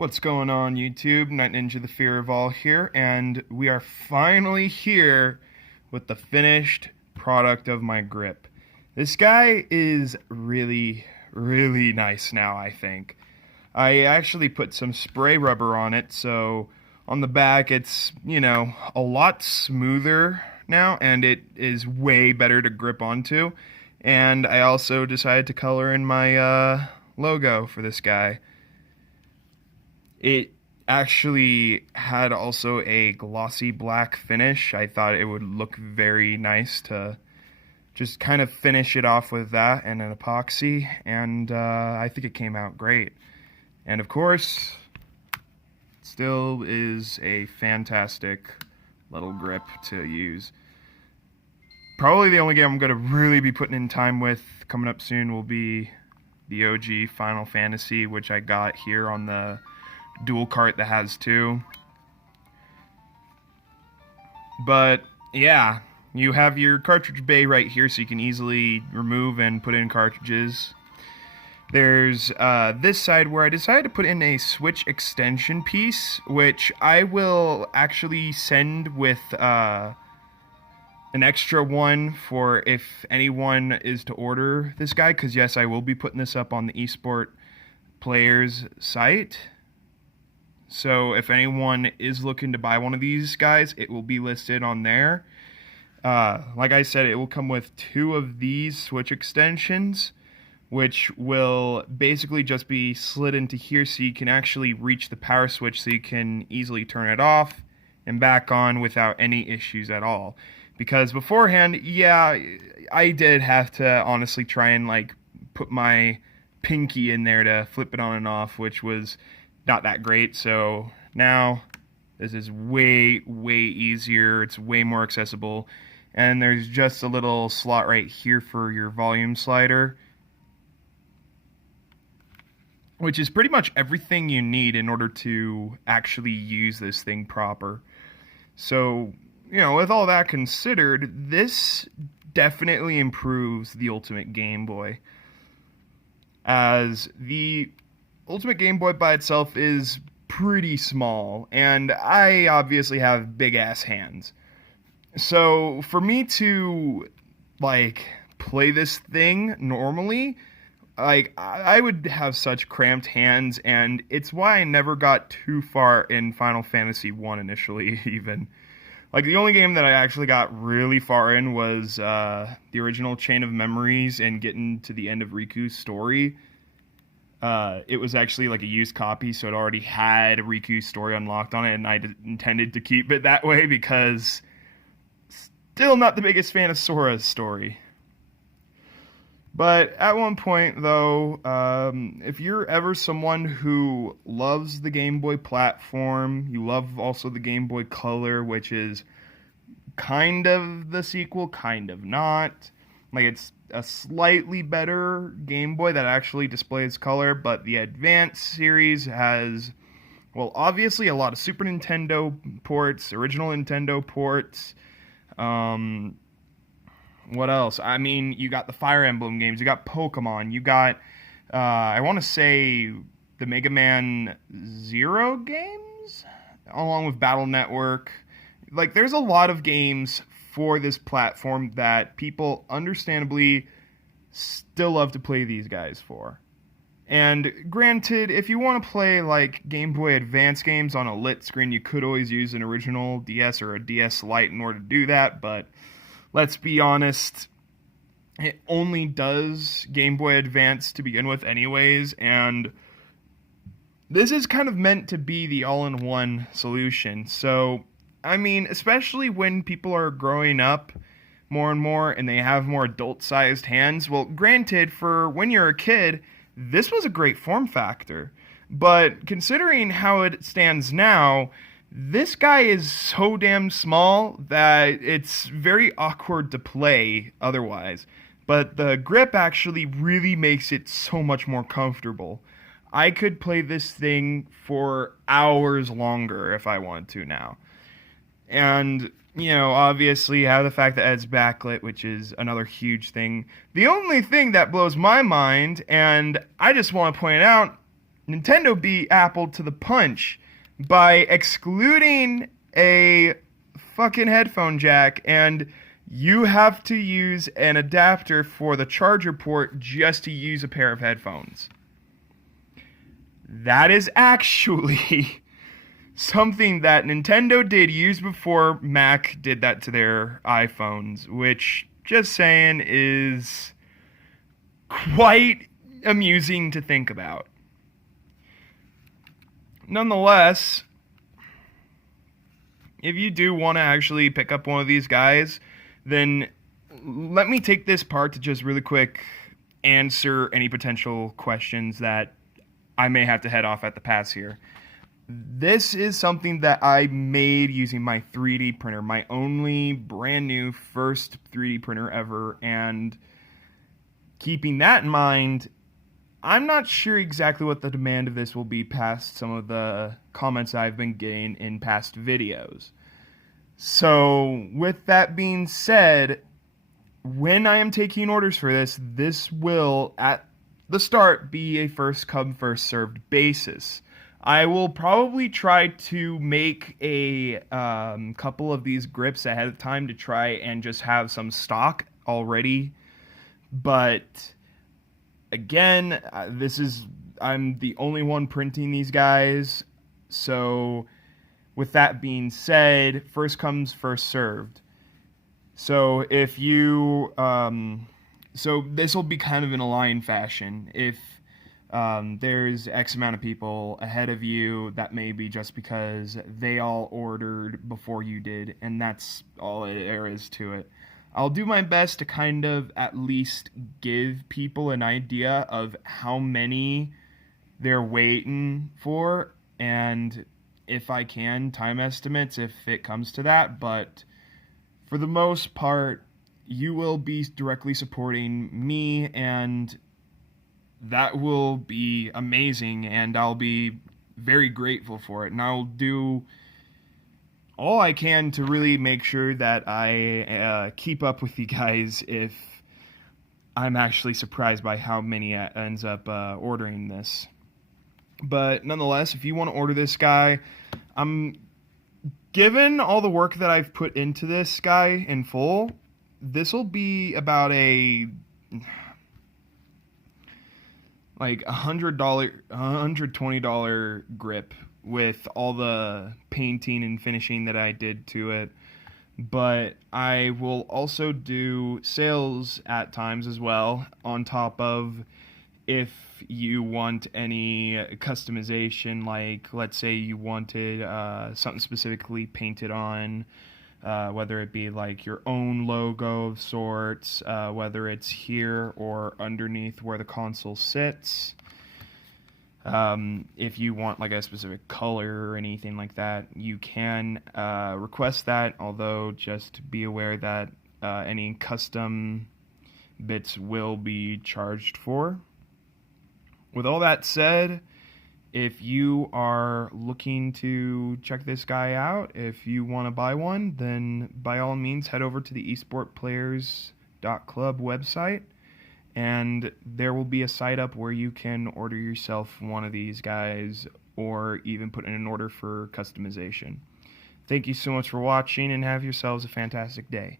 What's going on, YouTube? Night Ninja the Fear of All here, and we are finally here with the finished product of my grip. This guy is really, really nice now, I think. I actually put some spray rubber on it, so on the back it's, a lot smoother now, and it is way better to grip onto. And I also decided to color in my logo for this guy. It actually had also a glossy black finish. I thought it would look very nice to just kind of finish it off with that and an epoxy, and I think it came out great. And of course, still is a fantastic little grip to use. Probably the only game I'm going to really be putting in time with coming up soon will be the OG Final Fantasy, which I got here on the dual cart that has two. But yeah, you have your cartridge bay right here, so you can easily remove and put in cartridges. There's this side where I decided to put in a switch extension piece, which I will actually send with an extra one for if anyone is to order this guy, because yes, I will be putting this up on the eSport Players site. So if anyone is looking to buy one of these guys, it will be listed on there. Like I said, it will come with two of these switch extensions, which will basically just be slid into here so you can actually reach the power switch, so you can easily turn it off and back on without any issues at all. Because beforehand, yeah, I did have to honestly try and put my pinky in there to flip it on and off, which was not that great. So now this is way easier. It's way more accessible, and there's just a little slot right here for your volume slider, which is pretty much everything you need in order to actually use this thing proper. So, with all that considered, this definitely improves the Ultimate Game Boy, as the Ultimate Game Boy by itself is pretty small, and I obviously have big-ass hands. So for me to, play this thing normally, I would have such cramped hands, and it's why I never got too far in Final Fantasy 1 initially, even. The only game that I actually got really far in was the original Chain of Memories, and getting to the end of Riku's story. It was actually a used copy, so it already had Riku's story unlocked on it, and I intended to keep it that way because still not the biggest fan of Sora's story. But at one point, though, if you're ever someone who loves the Game Boy platform, you love also the Game Boy Color, which is kind of the sequel, kind of not. It's a slightly better Game Boy that actually displays color, but the Advance series has, well, obviously a lot of Super Nintendo ports, original Nintendo ports. What else? I mean, you got the Fire Emblem games, you got Pokemon, you got, I want to say, the Mega Man Zero games, along with Battle Network. There's a lot of games for this platform that people understandably still love to play these guys for. And granted, if you want to play Game Boy Advance games on a lit screen, you could always use an original DS or a DS Lite in order to do that, but let's be honest, it only does Game Boy Advance to begin with anyways, and this is kind of meant to be the all-in-one solution. So, I mean, especially when people are growing up more and more and they have more adult-sized hands, well, granted, for when you're a kid, this was a great form factor. But considering how it stands now, this guy is so damn small that it's very awkward to play otherwise. But the grip actually really makes it so much more comfortable. I could play this thing for hours longer if I wanted to now. And, obviously you have the fact that it's backlit, which is another huge thing. The only thing that blows my mind, and I just want to point out, Nintendo beat Apple to the punch by excluding a fucking headphone jack, and you have to use an adapter for the charger port just to use a pair of headphones. That is actually something that Nintendo did years before Mac did that to their iPhones, which, just saying, is quite amusing to think about. Nonetheless, if you do want to actually pick up one of these guys, then let me take this part to just really quick answer any potential questions that I may have to head off at the pass here. This is something that I made using my 3D printer, my only brand new first 3D printer ever, and keeping that in mind, I'm not sure exactly what the demand of this will be past some of the comments I've been getting in past videos. So, with that being said, when I am taking orders for this, this will, at the start, be a first come, first served basis. I will probably try to make a couple of these grips ahead of time to try and just have some stock already, but again, I'm the only one printing these guys, so with that being said, first comes, first served. So if you, so this will be kind of in a line fashion. If there's X amount of people ahead of you, that may be just because they all ordered before you did, and that's all there is to it. I'll do my best to kind of at least give people an idea of how many they're waiting for, and if I can, time estimates if it comes to that, but for the most part, you will be directly supporting me, and that will be amazing, and I'll be very grateful for it, and I'll do all I can to really make sure that I keep up with you guys if I'm actually surprised by how many ends up ordering this. But nonetheless, if you want to order this guy, given all the work that I've put into this guy in full, this will be about a like $120 grip with all the painting and finishing that I did to it. But I will also do sales at times as well, on top of if you want any customization, like let's say you wanted something specifically painted on, whether it be like your own logo of sorts, whether it's here or underneath where the console sits. If you want like a specific color or anything like that, you can request that, although just be aware that any custom bits will be charged for. With all that said, if you are looking to check this guy out, if you want to buy one, then by all means head over to the esportplayers.club website, and there will be a site up where you can order yourself one of these guys or even put in an order for customization. Thank you so much for watching, and have yourselves a fantastic day.